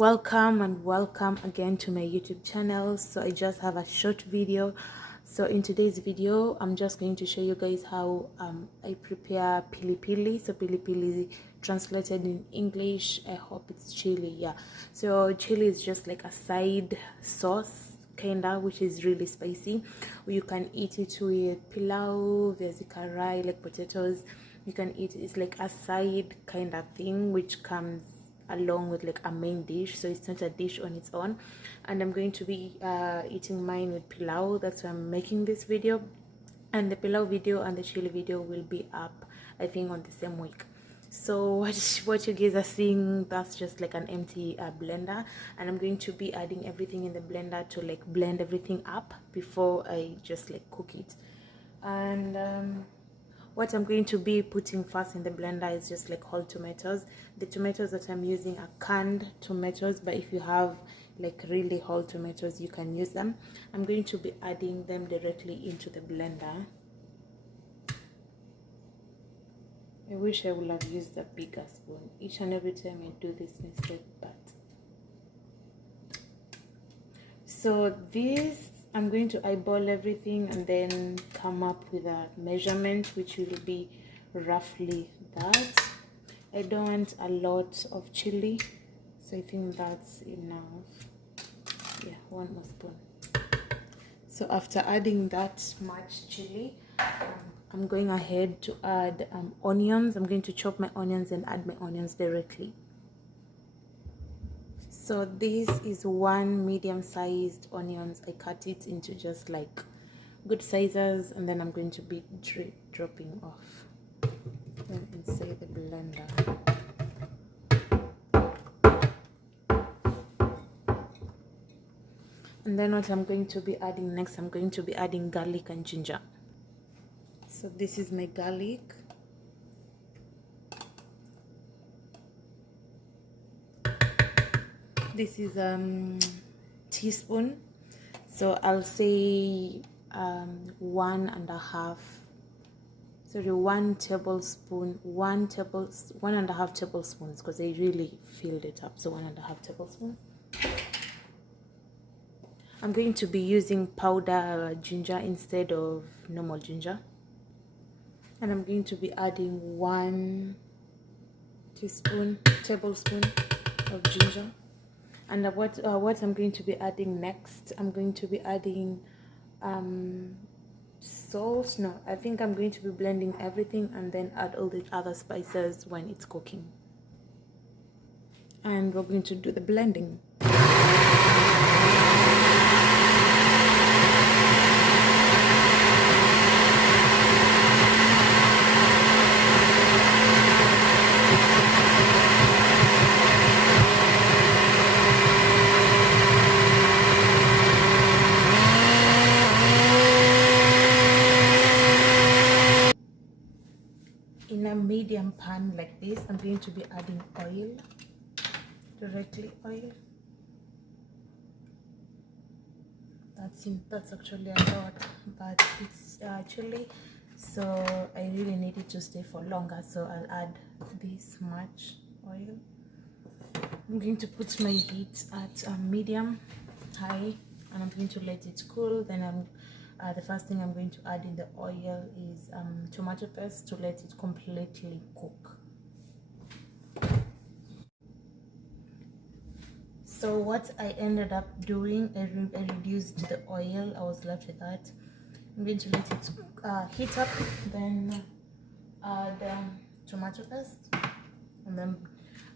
Welcome and welcome again to my YouTube channel. So I just have a short video. So in today's video I'm just going to show you guys how I prepare pili pili. So pili pili translated in English, I hope it's chili. Yeah, so chili is just like a side sauce kinda, which is really spicy. You can eat it with pilau, viazi karai, like potatoes. You can eat it. It's like a side kind of thing which comes along with like a main dish, so it's not a dish on its own. And I'm going to be eating mine with pilau. That's why I'm making this video, and the pilau video and the chili video will be up, I think, on the same week. So what you guys are seeing, that's just like an empty blender, and I'm going to be adding everything in the blender to like blend everything up before I just like cook it. And what I'm going to be putting first in the blender is just like whole tomatoes. The tomatoes that I'm using are canned tomatoes, but if you have like really whole tomatoes, you can use them. I'm going to be adding them directly into the blender. I wish I would have used a bigger spoon. Each and every time I do this mistake, but so this, I'm going to eyeball everything and then come up with a measurement which will be roughly that. I don't want a lot of chili, so I think that's enough. Yeah, 1 more spoon. So after adding that much chili, I'm going ahead to add onions. I'm going to chop my onions and add my onions directly. So this is 1 medium-sized onions. I cut it into just like good sizes, and then I'm going to be dropping off inside the blender. And then what I'm going to be adding next, I'm going to be adding garlic and ginger. So this is my garlic. This is teaspoon, so I'll say 1.5 tablespoon, 1.5 tablespoons, because I really filled it up. So 1.5 tablespoons. I'm going to be using powder ginger instead of normal ginger, and I'm going to be adding 1 tablespoon of ginger. And what I'm going to be adding next, I'm going to be adding salt. No, I think I'm going to be blending everything and then add all the other spices when it's cooking. And we're going to do the blending. In a medium pan like this, I'm going to be adding oil, directly oil. That's actually a lot, but it's chili, so I really need it to stay for longer, so I'll add this much oil. I'm going to put my heat at medium high, and I'm going to let it cool. Then the first thing I'm going to add in the oil is tomato paste to let it completely cook. So what I ended up doing, I reduced the oil. I was left with that. I'm going to let it heat up, then add tomato paste, and then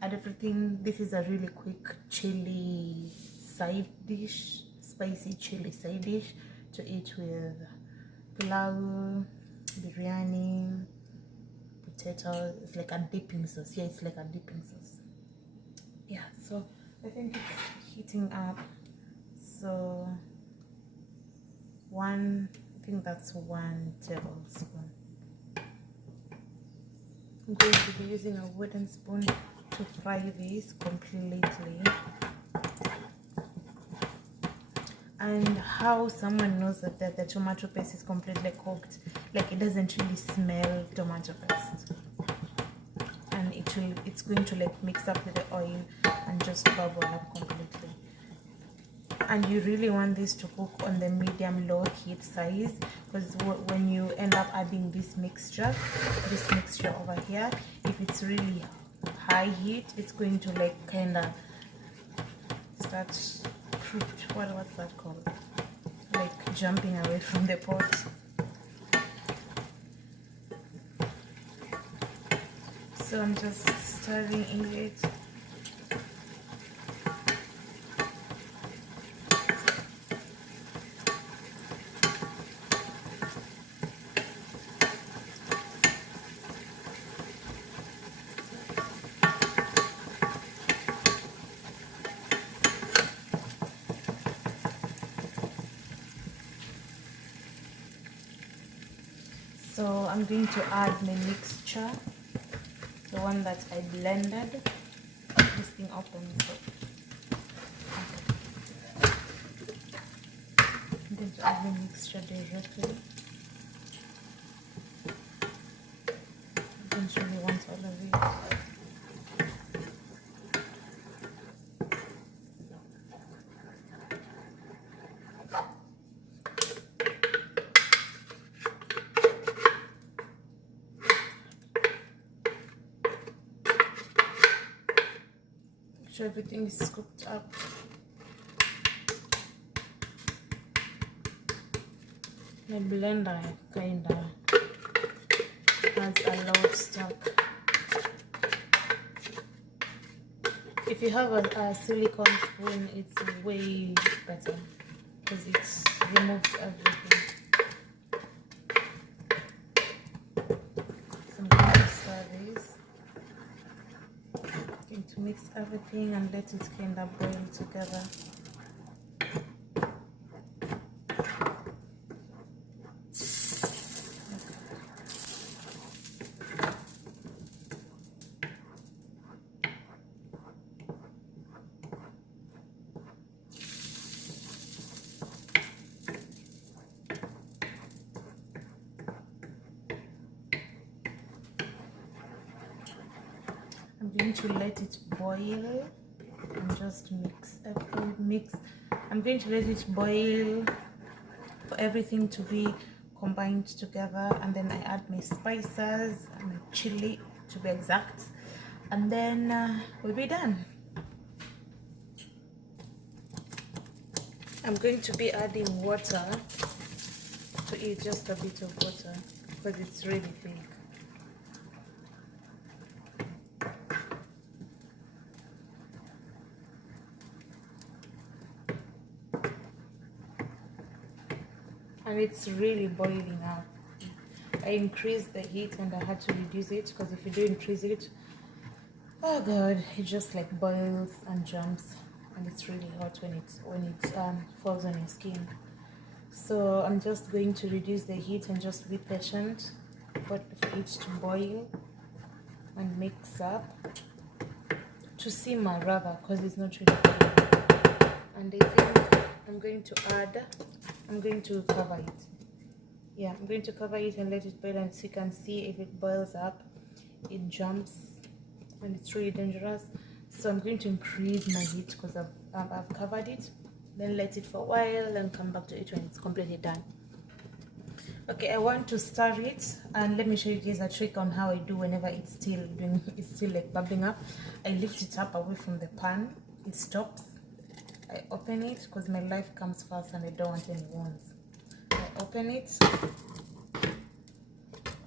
add everything. This is a really quick chili side dish, spicy chili side dish to eat with pilau, biryani, potatoes. It's like a dipping sauce. Yeah, it's like a dipping sauce. Yeah, so I think it's heating up. So I think that's 1 tablespoon. I'm going to be using a wooden spoon to fry this completely. And how someone knows that the tomato paste is completely cooked, like it doesn't really smell tomato paste, and it's going to like mix up with the oil and just bubble up completely. And you really want this to cook on the medium low heat size, because when you end up adding this mixture over here, if it's really high heat, it's going to like kind of start what's that called, like jumping away from the pot. So I'm just stirring in it. So I'm going to add my mixture, the one that I blended. This thing opens. So I'm going to add the mixture directly. I don't really want all of it. Sure everything is cooked up. My blender kinda has a lot of stuck. If you have a silicone spoon, it's way better because it removes everything. So I'm going to stir this. Going to mix everything and let it kind of boil together. I'm going to let it boil and just mix. I'm going to let it boil for everything to be combined together, and then I add my spices and my chili to be exact, and then we'll be done. I'm going to be adding water to it, just a bit of water because it's really thick. And it's really boiling up. I increased the heat and I had to reduce it because if you do increase it, oh god, it just like boils and jumps, and it's really hot when it falls on your skin. So I'm just going to reduce the heat and just be patient for it to boil and mix up, to simmer rather, because it's not really boiling. And I think I'm going to cover it. Yeah, I'm going to cover it and let it boil, and so you can see if it boils up, it jumps and it's really dangerous. So I'm going to increase my heat because I've covered it, then let it for a while, then come back to it when it's completely done. Okay, I want to stir it, and let me show you guys a trick on how I do whenever it's still like bubbling up. I lift it up away from the pan, it stops. I open it because my life comes first and I don't want any wounds. I open it,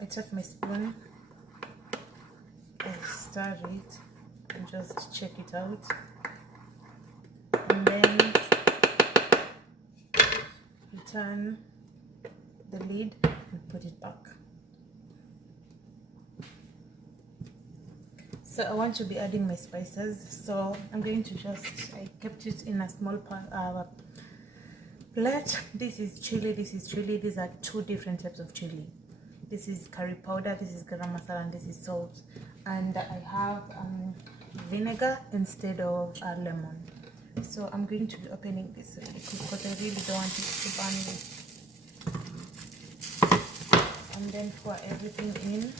I take my spoon, I stir it and just check it out, and then you turn the lid and put it back. So I want to be adding my spices, so I'm going to I kept it in a small plate. This is chili, this is chili. These are two different types of chili. This is curry powder, this is garam masala, and this is salt. And I have vinegar instead of lemon. So I'm going to be opening this really quick because I really don't want it to burn me. And then pour everything in.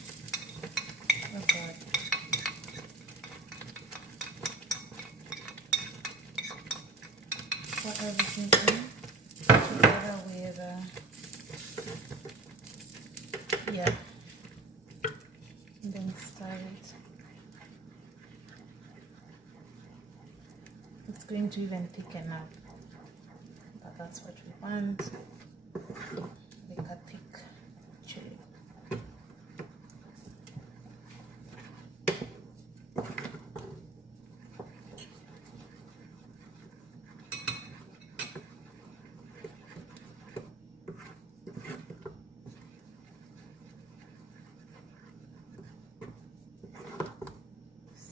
Oh god. pour everything in together with yeah, and then stir it. It's going to even thicken up, but that's what we want, like a thick chili.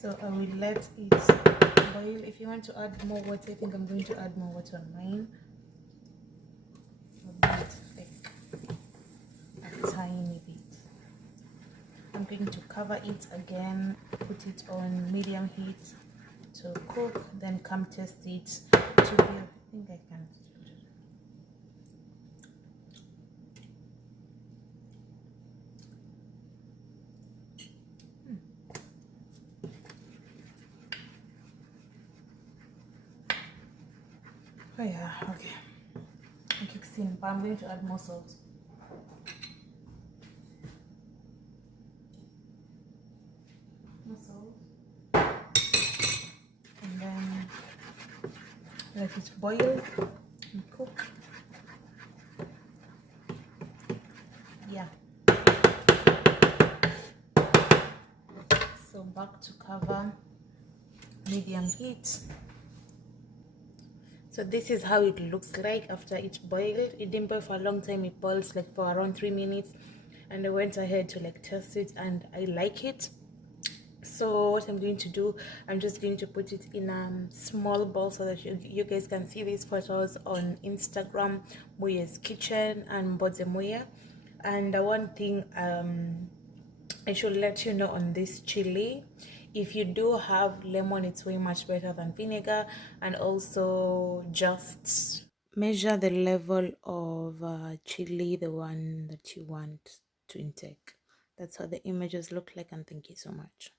So I will let it boil. If you want to add more water, I think I'm going to add more water on mine. A bit, like a tiny bit. I'm going to cover it again, put it on medium heat to cook, then come test it to be, I think I can. Oh yeah, okay. It kicks in, but I'm going to add more salt. More salt. And then let it boil and cook. Yeah. So back to cover, medium heat. So this is how it looks like after it boiled. It didn't boil for a long time. It boils like for around 3 minutes, and I went ahead to like test it, and I like it. So what I'm going to do, I'm just going to put it in a small bowl so that you guys can see these photos on Instagram, Muya's Kitchen and Bodze Muya. And one thing I should let you know on this chili, if you do have lemon, it's way much better than vinegar. And also just measure the level of chili, the one that you want to intake. That's how the images look like, and thank you so much.